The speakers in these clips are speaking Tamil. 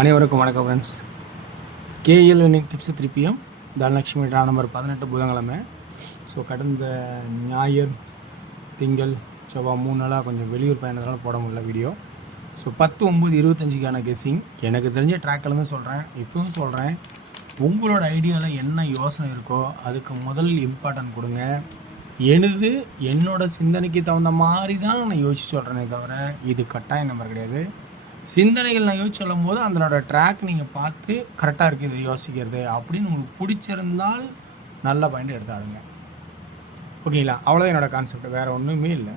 அனைவருக்கும் வணக்கம் ஃப்ரெண்ட்ஸ். கேஎல் யூனிக் டிப்ஸ் திருப்பியும் தனலட்சுமி ட்ரா நம்பர் 18 புதன்கிழமை. ஸோ கடந்த ஞாயிறு திங்கள் செவ்வாய் 3 நாளாக கொஞ்சம் வெளியூர் பயணத்தினால போட முடியல வீடியோ. ஸோ 10/9/25க்கான கெஸ்ஸிங் எனக்கு தெரிஞ்ச ட்ராக்கில் தான் சொல்கிறேன். இப்பவும் சொல்கிறேன், உங்களோட ஐடியாவில் என்ன யோசனை இருக்கோ அதுக்கு முதல் இம்பார்ட்டன்ட் கொடுங்க. என்னோட சிந்தனைக்கு தகுந்த மாதிரி தான் நான் யோசிச்சு சொல்கிறேனே தவிர இது கட்டாய நம்பர் கிடையாது. சிந்தனைகள் நான் யோசிச்சு சொல்லும் போது அதனோட ட்ராக் நீங்கள் பார்த்து கரெக்டாக இருக்குது இது யோசிக்கிறது அப்படின்னு உங்களுக்கு பிடிச்சிருந்தால் நல்ல பாயிண்ட் எடுத்தாடுங்க. ஓகேங்களா? அவ்வளோதான் என்னோடய கான்செப்ட், வேறு ஒன்றுமே இல்லை.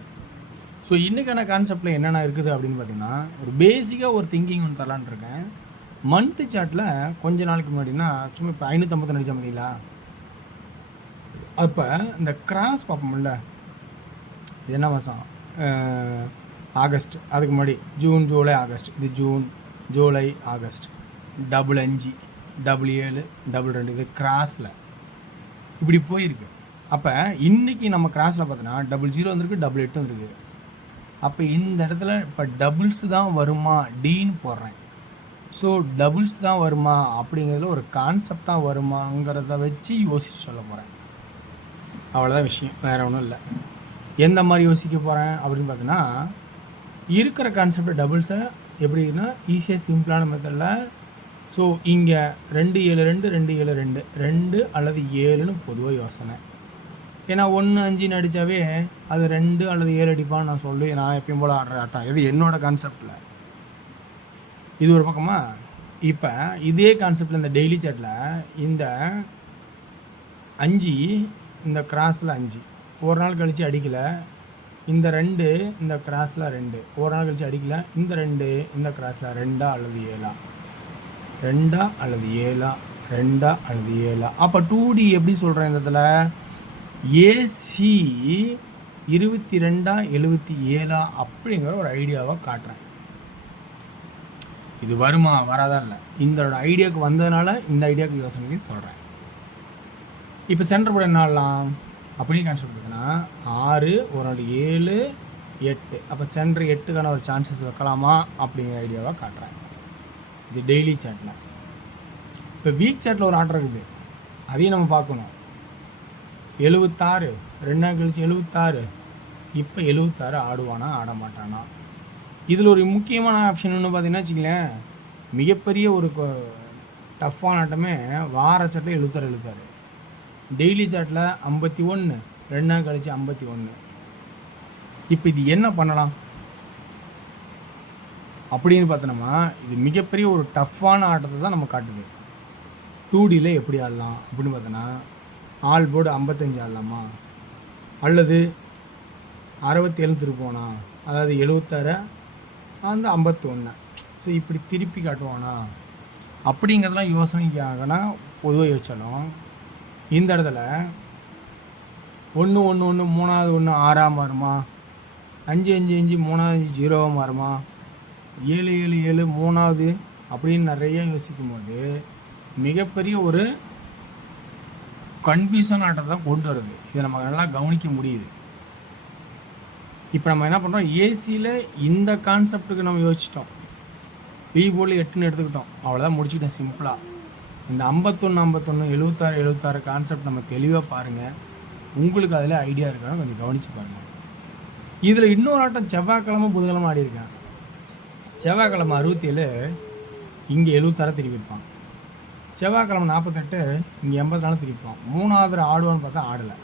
ஸோ இன்றைக்கான கான்செப்டில் என்னென்ன இருக்குது அப்படின்னு பார்த்தீங்கன்னா, ஒரு பேசிக்காக ஒரு திங்கிங் ஒன்று தரலான் இருக்கேன். மந்த்து சார்ட்டில் கொஞ்ச நாளைக்கு முன்னாடினா சும்மா இப்போ 550 அடிச்சா பார்த்தீங்களா, அப்போ இந்த கிராஸ் பார்ப்போம்ல, இது என்ன மாதம், ஆகஸ்ட், அதுக்கு முன்னாடி ஜூன் ஜூலை ஆகஸ்ட், இது ஜூன் ஜூலை ஆகஸ்ட், 5 7 2 இது கிராஸில் இப்படி போயிருக்கு. அப்போ இன்றைக்கி நம்ம கிராஸில் பார்த்தோன்னா 00 வந்திருக்கு, 88 வந்திருக்கு. அப்போ இந்த இடத்துல இப்போ டபுள்ஸ் தான் வருமா டீன்னு போடுறேன். ஸோ டபுள்ஸ் தான் வருமா அப்படிங்கிறதுல ஒரு கான்செப்டாக வருமாங்கிறத வச்சு யோசிச்சு சொல்ல போகிறேன். அவ்வளோதான் விஷயம், வேறு ஒன்றும் இல்லை. எந்த மாதிரி யோசிக்க போகிறேன் அப்படின்னு பார்த்தீங்கன்னா, இருக்கிற கான்செப்ட் டபுள்ஸை எப்படின்னா ஈஸியாக சிம்பிளான மெத்தடில். ஸோ இங்கே 2 7 2 2 7 2 2 அல்லது 7ன்னு பொதுவாக யோசனை. ஏன்னா 1 5ன்னு அடித்தாவே அது 2 அல்லது 7 அடிப்பான்னு நான் சொல்லி நான் எப்பயும் போல் ஆடுற ஆட்டம். இது என்னோடய கான்செப்டில். இது ஒரு பக்கமா. இப்போ இதே கான்செப்டில் இந்த டெய்லி சாட்டில் இந்த 5 இந்த கிராஸில் 5 ஒரு நாள் கழித்து அடிக்கலை, இந்த 2 இந்த கிராஸில் 2 ஒரு நாள் கழிச்சு அடிக்கல, இந்த 2 இந்த கிராஸில் 2 அல்லது 7 2 அல்லது 7 2 அல்லது 7. அப்போ 2D எப்படி சொல்கிறேன் இந்த இடத்துல, ஏசி 22 77 அப்படிங்கிற ஒரு ஐடியாவை காட்டுறேன். இது வருமா வராதா இல்லை, இந்த ஐடியாவுக்கு வந்ததுனால இந்த ஐடியாவுக்கு யோசனைக்கு சொல்கிறேன். இப்போ சென்டர் போர்டு என்ன ஆடலாம் அப்படின்னு கான்செப்ட் பார்த்தீங்கன்னா 6 ஒரு நாள் 7 8. அப்போ சென்டர் 8க்கான ஒரு சான்சஸ் வைக்கலாமா அப்படிங்கிற ஐடியாவை காட்டுறேன். இது டெய்லி சாட்டில். இப்போ வீக் சாட்டில் ஒரு ஆர்டர் இருக்குது, அதையும் நம்ம பார்க்கணும். 76 2 நாள் கழிச்சு 76. இப்போ 76 ஆடுவானா ஆட மாட்டானா? இதில் ஒரு முக்கியமான ஆப்ஷன் ஒன்று பார்த்தீங்கன்னா வச்சுங்களேன், மிகப்பெரிய ஒரு டஃப்பான ஆட்டமே வார சாட்டில் 76 டெய்லி சாட்டில் 51 2 நாள் கழிச்சு 51. இப்போ இது என்ன பண்ணலாம் அப்படின்னு பார்த்தோம்னா, இது மிகப்பெரிய ஒரு டஃப்பான ஆட்டத்தை தான் நம்ம காட்டுது. 2Dயில் எப்படி ஆடலாம் அப்படின்னு பார்த்தோன்னா, ஆல் போர்டு 55 ஆடலாமா, அல்லது 67 திருப்போனா, அதாவது 76 அந்த 51. ஸோ இப்படி திருப்பி காட்டுவானா அப்படிங்கிறதெல்லாம் யோசனைக்காகனா பொதுவாக யோசிச்சாலும், இந்த இடத்துல 1 1 1 3வது 1 6ஆக மாறுமா, 5 5 5 3வது 0ஆக மாறுமா, 7 7 7 3வது அப்படின்னு நிறைய யோசிக்கும் போது மிகப்பெரிய ஒரு கன்ஃபியூஷன் ஆட்டத்தை தான் கொண்டு வருது. இதை நம்ம நல்லா கவனிக்க முடியுது. இப்போ நம்ம என்ன பண்ணுறோம், ஏசியில் இந்த கான்செப்டுக்கு நம்ம யோசிச்சிட்டோம், பி போர்டில் 8ன்னு எடுத்துக்கிட்டோம், அவ்வளோதான் முடிச்சுக்கிட்டேன் சிம்பிளாக. இந்த 51 51 76 76 கான்செப்ட் நம்ம தெளிவாக பாருங்கள். உங்களுக்கு அதில் ஐடியா இருக்கான்னு கொஞ்சம் கவனித்து பாருங்கள். இதில் இன்னொரு ஆட்டம் செவ்வாய்க்கிழமை புதன்கிழமை ஆடியிருக்கேன். செவ்வாய்க்கிழமை 67, இங்கே 76 திருப்பியிருப்பான். செவ்வாய்க்கிழமை 48, இங்கே 84 திருப்பிப்பான். 3வது ஆடுவான்னு பார்த்தா ஆடலை.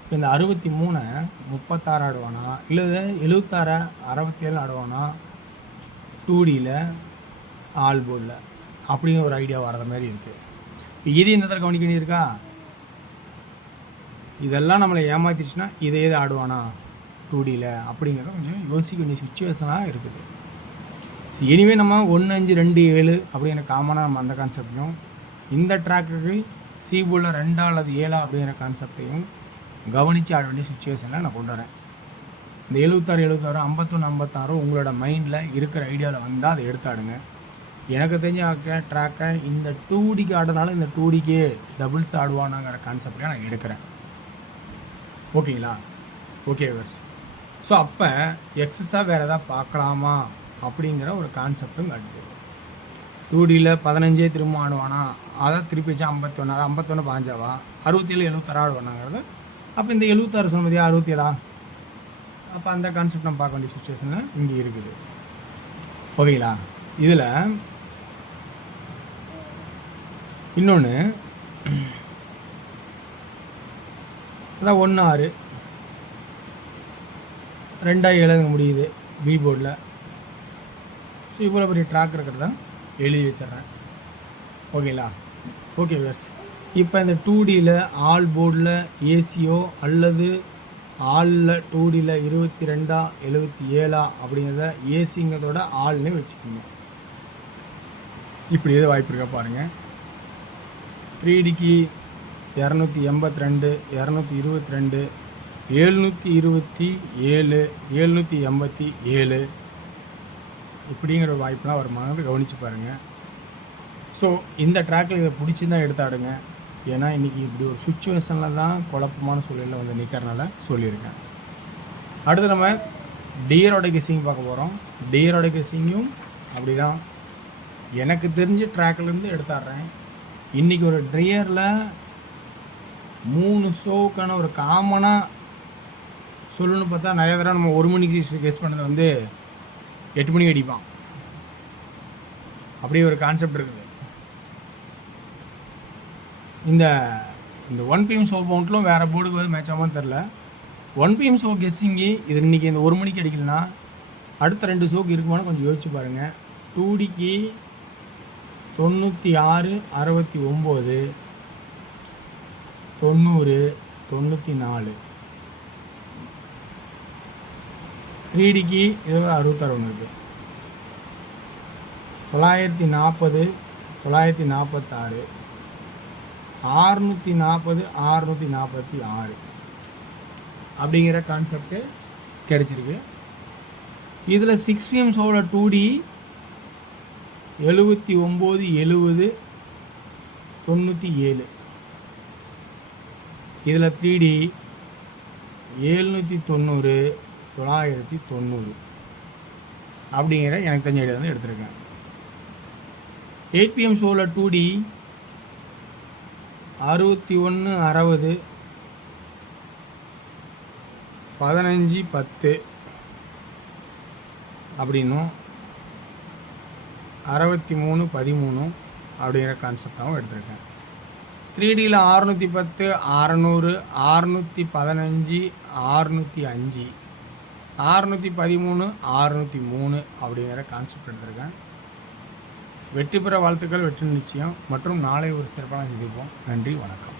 இப்போ இந்த 63 36 ஆடுவானா, இல்லை 76 67 ஆடுவானா 2Dயில் ஆல் போர்டில் அப்படிங்கிற ஒரு ஐடியா வர்ற மாதிரி இருக்குது. இப்போ இது இந்த இடத்துல கவனிக்க வேண்டியிருக்கா, இதெல்லாம் நம்மளை ஏமாத்திடுச்சுன்னா இதை எது ஆடுவானா 2Dயில் அப்படிங்கிறத கொஞ்சம் யோசிக்க வேண்டிய சுச்சுவேஷனாக இருக்குது. ஸோ எனிவே நம்ம 1 5 2 7 அப்படிங்கிற காமனாக நம்ம அந்த கான்செப்டையும், இந்த ட்ராக்குக்கு சி போர்டில் 2 அல்லது 7 அப்படிங்கிற கான்செப்டையும் கவனித்து ஆட வேண்டிய சுச்சுவேஷனில் நான் கொண்டு வரேன். இந்த 76 76 51 56 உங்களோட மைண்டில் இருக்கிற ஐடியாவில் வந்தால் அதை எடுத்து ஆடுங்க. எனக்கு தெரிஞ்ச ட்ராக்கை இந்த 2Dக்கு ஆடுறதுனால இந்த 2Dக்கே டபுள்ஸ் ஆடுவானாங்கிற கான்செப்டை நான் எடுக்கிறேன். ஓகேங்களா? Okay verse. ஸோ அப்போ எக்ஸஸாக வேறு எதாவது பார்க்கலாமா அப்படிங்கிற ஒரு கான்செப்டும் காட்டுது. 2Dயில் 15 திரும்ப ஆடுவானா, அதை திருப்பி வச்சா 51, அது 51 பாஞ்சாவா, 67 76 ஆடுவானாங்கிறது. அப்போ இந்த 76 சொன்ன மதியா 67, அப்போ அந்த கான்செப்ட் நம்ம பார்க்க வேண்டிய சுச்சுவேஷனில் இங்கே இருக்குது. ஓகேங்களா? இதில் இன்னொன்று அதான் 1 6 2 முடியுது பி போர்டில். ஸோ இவ்வளோ பெரிய ட்ராக் இருக்கிறத எழுதி வச்சிட்றேன். ஓகேங்களா? ஓகே வேர்ஸ். இப்போ இந்த 2Dயில் ஆல் போர்டில் ஏசியோ அல்லது ஆளில் 2Dயில் 22 77 அப்படிங்கிறத ஏசிங்கிறதோட ஆள்னே வச்சுக்கோங்க. இப்படி எது வாய்ப்பு இருக்கா பாருங்கள். 3Dக்கு 282 222 727 787 இப்படிங்கிற வாய்ப்புலாம் வருமானது கவனித்து பாருங்கள். ஸோ இந்த ட்ராக்கில் இதை பிடிச்சி தான் எடுத்து ஆடுங்க. ஏன்னா இன்றைக்கி இப்படி ஒரு சுச்சுவேஷனில் தான் குழப்பமான சூழலில் வந்து நிற்கிறனால சொல்லியிருக்கேன். அடுத்து நம்ம டியரோட கெஸ்ஸிங் பார்க்க போகிறோம். டியரோட கெஸ்ஸிங்கும் அப்படி தான் எனக்கு தெரிஞ்ச ட்ராக்லேருந்து எடுத்தாடுறேன். இன்றைக்கி ஒரு டியரில் 3 ஷோவுக்கான ஒரு காமனாக சொல்லணும்னு பார்த்தா நிறைய தடவை நம்ம 1 மணிக்கு கெஸ் பண்ணது வந்து 8 மணிக்கு அடிப்பான். அப்படியே ஒரு கான்செப்ட் இருக்குது. இந்த 1 PM ஷோ பவுண்ட்லும் வேறு போர்டுக்கு வந்து மேட்ச் ஆகாமல் தெரில. 1 PM ஷோ கெஸ்ஸிங்கு இது இன்றைக்கி இந்த 1 மணிக்கு அடிக்கலனா அடுத்த 2 ஷோக்கு இருக்குமான்னு கொஞ்சம் யோசிச்சு பாருங்கள். 2Dக்கு 96 69 90 94 3Dக்கு 66 இருக்குது. 940 946 640 646 அப்படிங்கிற கான்செப்டு கிடைச்சிருக்கு. இதில் 6 PM ஷோவில் 2D 79 70 97. இதில் 3D 790 990 அப்படிங்கிற எனக்கு தெரிஞ்ச ஐடியா வந்து எடுத்திருக்கேன். 8 PM ஷோவில் 2D 61 60 15 10 அப்படின்னும் 63 13 அப்படிங்கிற கான்செப்டாகவும் எடுத்திருக்கேன். 3Dயில் 610 600 615 605 613 603 அப்படிங்கிற கான்செப்ட் எடுத்திருக்கேன். வெற்றி பெற வாழ்த்துக்கள், வெற்றி நிச்சயம். மற்றும் நாளை ஒரு சிறப்பான சந்திப்போம். நன்றி, வணக்கம்.